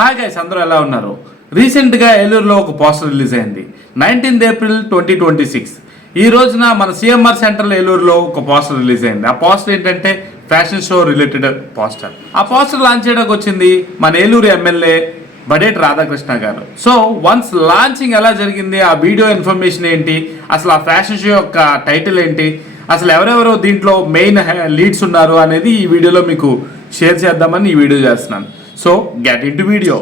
Hi guys, అందరూ ఎలా ఉన్నారు? రీసెంట్గా ఏలూరులో ఒక పోస్టర్ రిలీజ్ అయింది. 19th April 2026 ఈ రోజున మన సిఎంఆర్ సెంట్రల్ ఏలూరులో ఒక పోస్టర్ రిలీజ్ అయింది. ఆ పోస్టర్ ఏంటంటే ఫ్యాషన్ షో రిలేటెడ్ పోస్టర్. ఆ పోస్టర్ లాంచ్ చేయడానికి వచ్చింది మన ఏలూరు ఎమ్మెల్యే బడేటి రాధాకృష్ణ గారు. సో వన్స్ లాంచింగ్ ఎలా జరిగింది, ఆ వీడియో ఇన్ఫర్మేషన్ ఏంటి, అసలు ఆ ఫ్యాషన్ షో యొక్క టైటిల్ ఏంటి, అసలు ఎవరెవరో దీంట్లో మెయిన్ లీడ్స్ ఉన్నారు అనేది ఈ వీడియోలో మీకు షేర్ చేద్దామని ఈ వీడియో చేస్తున్నాను. So get into video.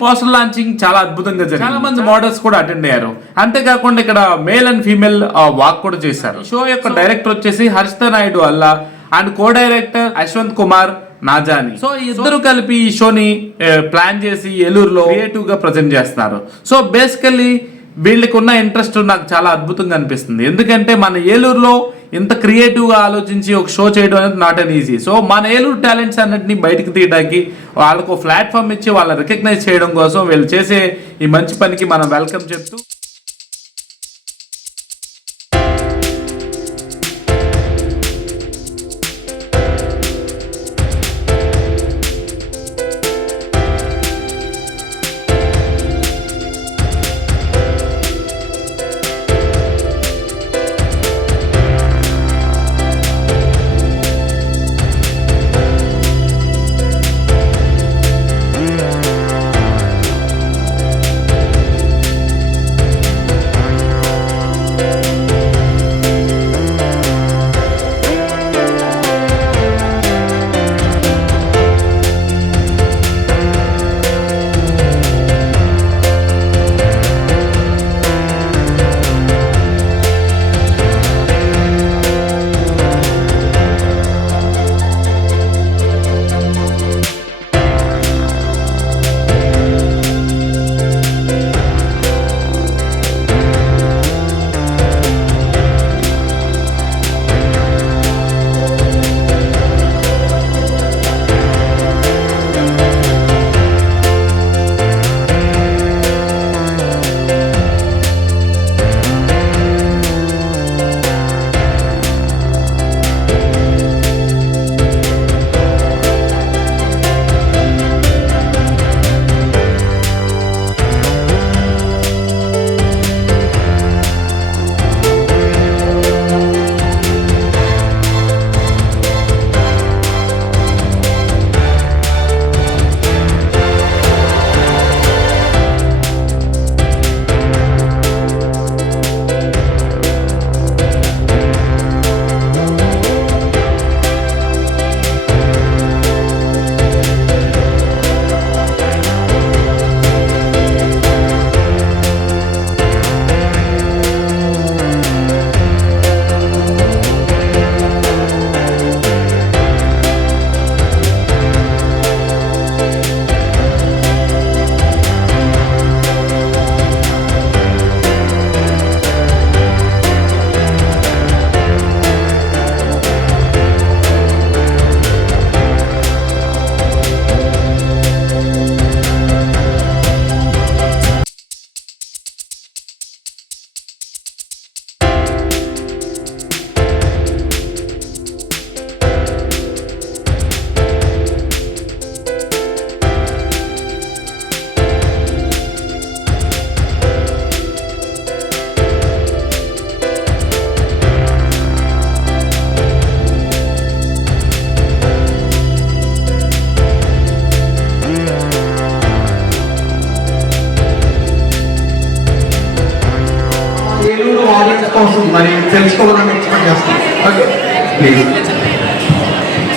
Poster launching చాలా అద్భుతంగా జరిగింది. చాలా మంది మోడల్స్ కూడా అటెండ్ అయ్యారు. అంతేకాకుండా ఇక్కడ మేల్ అండ్ ఫీమేల్ వాక్ కూడా చేశారు. షో యొక్క డైరెక్టర్ వచ్చేసి Harshita Naidu Alla and co director Yashwant Kumar Najani. So ఇద్దరు కలిపి ఈ షోని ప్లాన్ చేసి ఏలూరులో క్రియేటివ్ గా ప్రజెంట్ చేస్తున్నారు. సో బేసికల్లీ వీళ్ళకి ఉన్న ఇంట్రెస్ట్ నాకు చాలా అద్భుతంగా అనిపిస్తుంది. ఎందుకంటే మన ఏలూరులో ఇంత క్రియేటివ్గా ఆలోచించి ఒక షో చేయడం అనేది నాట్ అన్ ఈజీ. సో మన ఏలూరు టాలెంట్స్ అన్నింటినీ బయటకు తీయడానికి వాళ్ళకు ప్లాట్ఫామ్ ఇచ్చి వాళ్ళని రికగ్నైజ్ చేయడం కోసం వీళ్ళు చేసే ఈ మంచి పనికి మనం వెల్కమ్ చెప్తూ కోసం మరి తెలుసుకోవాలని ఎక్స్పెక్ట్ చేస్తాం. Okay, please.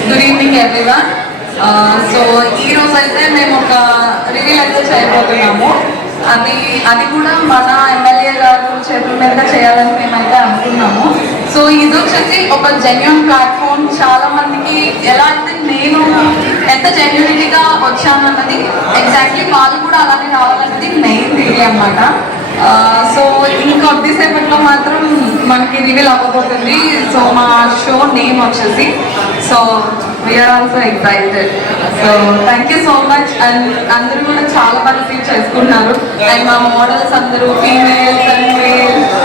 Good evening everyone. So ఈ రోజు అయితే మేము ఒక రివీల్ అయితే చేయబోతున్నాము. అది కూడా మన ఎమ్మెల్యే గారు చేతుల మీద చేయాలని మేమైతే అనుకున్నాము. సో ఇది వచ్చేసి ఒక జెన్యూన్ ప్లాట్ఫామ్. చాలా మందికి ఎలా అయితే నేను ఎంత జెన్యూనిటీ వచ్చామన్నది ఎగ్జాక్ట్లీ వాళ్ళు కూడా అలానే రావాలన్నది మెయిన్ థియరీ అన్నమాట. సో ఇంకొద్దిసేపట్లో మాత్రం మనకి రివీల్ అవ్వబోతుంది. సో మా షో నేమ్ వచ్చేసి, so we are also excited. So thank you so much. And అందరూ కూడా చాలా బాగా రిసీవ్ చేసుకున్నారు. అండ్ మా మోడల్స్ అందరూ females and males.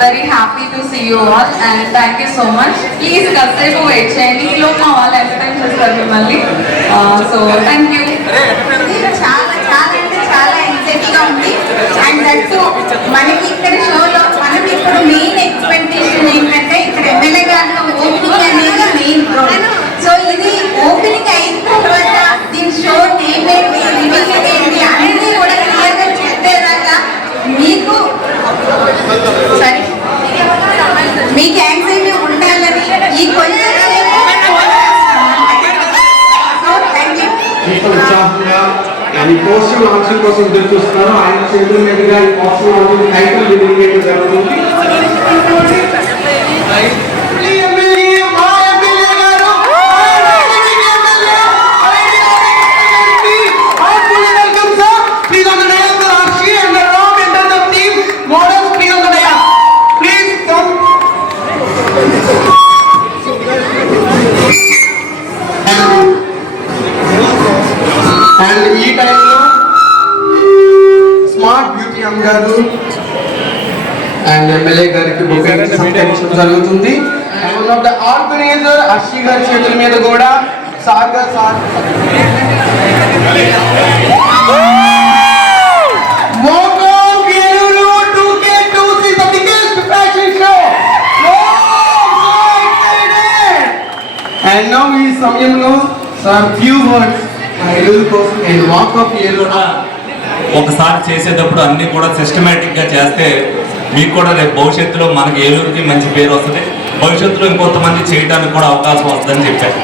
Very happy to see you all and thank you so much. Please కాసేపు వెయిట్ చేయండి. ఈలో మా వాళ్ళు ఎంటర్టైన్ చేస్తారు మిమ్మల్ని. So thank you. చాలా చాలా అంటే చాలా ఎగ్జైటింగ్ గా ఉంది. అండ్ దట్టు మనకి ఇక్కడ షోలో మనకి ఇప్పుడు మెయిన్ ఎక్స్పెక్టేషన్ ఏంటంటే ఇక్కడ ఎమ్మెల్యే గారిలో ఓపెనింగ్ అనేది మెయిన్ రోల్. సో ఇది ఓపెనింగ్ అయిన తర్వాత దీని షో నేమ్ ఏంటి, రిలీజ్ ఏంటి అన్నీ కూడా క్లియర్ గా చెప్పేదాకా మీకు సరే మీకు యాంగ్జైటీ ఉండాలని ఈ కొంచెం ఉత్సాహంగా ఈ పోస్టర్ లాంచింగ్ కోసం ఎదురు చూస్తున్నారు. ఆయన చేతుల మీదుగా ఈ పోస్టర్ లాంచింగ్ టైటిల్ రిలీజ్ చేయడం జరుగుతుంది. అండ్ ఈ టైంలో స్మార్ట్ బ్యూటీ గారు అండ్ ఎమ్మెల్యే గారికి బొకేషన్ జరుగుతుంది. One of the organiser Arshi గారి చేతుల మీద కూడా సాగర్ సార్ అండ్ నౌ ఈ సమయంలో సార్ ఫ్యూ వర్డ్స్ ఏలూరు కోసం అండ్ వాక్ ఆఫ్ ఏలూరు ఒకసారి చేసేటప్పుడు అన్ని కూడా సిస్టమేటిక్ గా చేస్తే మీకు కూడా రేపు భవిష్యత్తులో మనకి ఏలూరుకి మంచి పేరు వస్తుంది. భవిష్యత్తులో ఇంకొంతమంది చేయడానికి కూడా అవకాశం వస్తుందని చెప్పారు.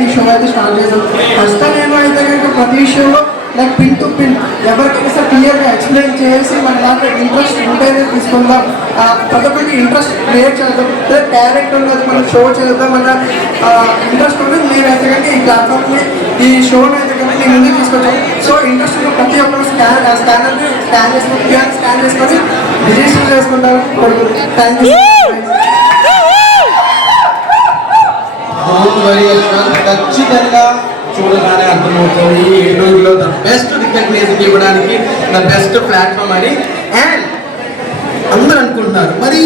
ఈ షో అయితే స్టార్ట్ చేసాం. ఫస్ట్ టైం ఏమైతే కనుక ప్రతి show like pin to pin ఎవరికైనా సార్ క్లియర్గా ఎక్స్ప్లెయిన్ చేసి మన దాంట్లో ఇంట్రెస్ట్ ఉంటేనే తీసుకుందాం, ప్రతి ఒక్కరికి ఇంట్రెస్ట్ క్రియేట్ చేద్దాం. డైరెక్ట్ ఉన్నది మనం షో చేద్దాం అన్న ఇంట్రెస్ట్ ఉన్నది మేమైతే కనుక ఈ ప్లాట్ఫామ్ని ఈ షోని అయితే కనుక నేను ముందుకు తీసుకొచ్చాం. సో ఇంట్రెస్ట్ ఉన్న ప్రతి ఒక్కరు స్కాన్ చేసుకొని రిజిస్టర్ చేసుకుంటారు. Thank you. ఖచ్చితంగా చూడగానే అర్థమవుతుంది ఏలూరులో ద బెస్ట్ రికగ్నైజేషన్ ఇవ్వడానికి ద బెస్ట్ ప్లాట్ఫామ్ అని. అండ్ అందరూ అనుకుంటున్నారు మరి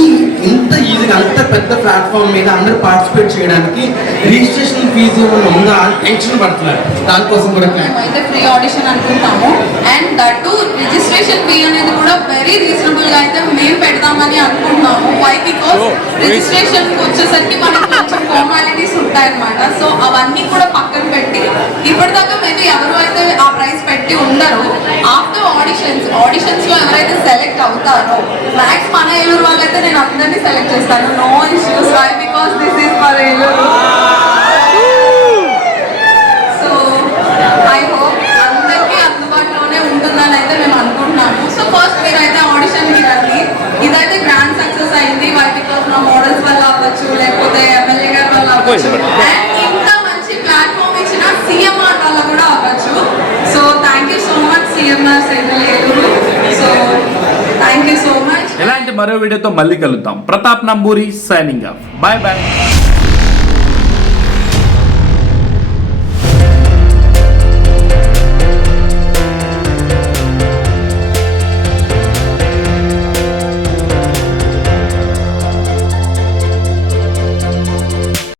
ఇంత ఈజీగా అంత పెద్ద ప్లాట్ఫామ్ మీద అందరూ పార్టిసిపేట్ చేయడానికి రిజిస్ట్రేషన్ ఫీజు ఏమైనా ఉందా అని టెన్షన్ పడుతున్నారు. దానికోసం కూడా అయితే ఫ్రీ ఆడిషన్ అనుకుంటాము. అండ్ దట్ రిజిస్ట్రేషన్ ఫీ అనేది కూడా వెరీ రీజనబుల్ గా అయితే మేము పెడతామని అనుకుంటున్నాము. వై బికాస్ రిజిస్ట్రేషన్ వచ్చేసరికి మనకి కొంచెం ఫార్మాలిటీస్ ఉంటాయన్నమాట. సో అవన్నీ కూడా పక్కన పెట్టి ఇప్పటిదాకా మేబీ ఎవరు అయితే ఆ ప్రైస్ పెట్టి ఉండరు, ఆఫ్టర్ ఆడిషన్స్ లో ఎవరైతే సెలెక్ట్ అవుతారో మ్యాక్స్ మన ఏలూరు వాళ్ళైతే నేను అందరినీ సెలెక్ట్ చేస్తాను. No issues. Why because this is for Eluru. So I hope అందరికీ అందుబాటులోనే ఉంటుందని అయితే మేము అనుకుంటున్నాము. సో ఫస్ట్ మీరైతే ఆడిషన్కి రండి. ఇదైతే గ్రాండ్ సక్సెస్ అయింది. వై బికాస్ నా మోడల్స్ వల్ల అవ్వచ్చు, లేకపోతే ఎమ్మెల్యే గారి వల్ల అవ్వచ్చు, అండ్ ఇంత మంచి ప్లాట్ఫామ్ ఇచ్చిన సిఎంఆర్ వల్ల కూడా అవ్వచ్చు. So thank you so much CMR central Eluru. So thank you so much. ఇలాంటి మరో వీడియోతో మళ్ళీ కలుద్దాం. Pratap Namburi signing off. Bye bye.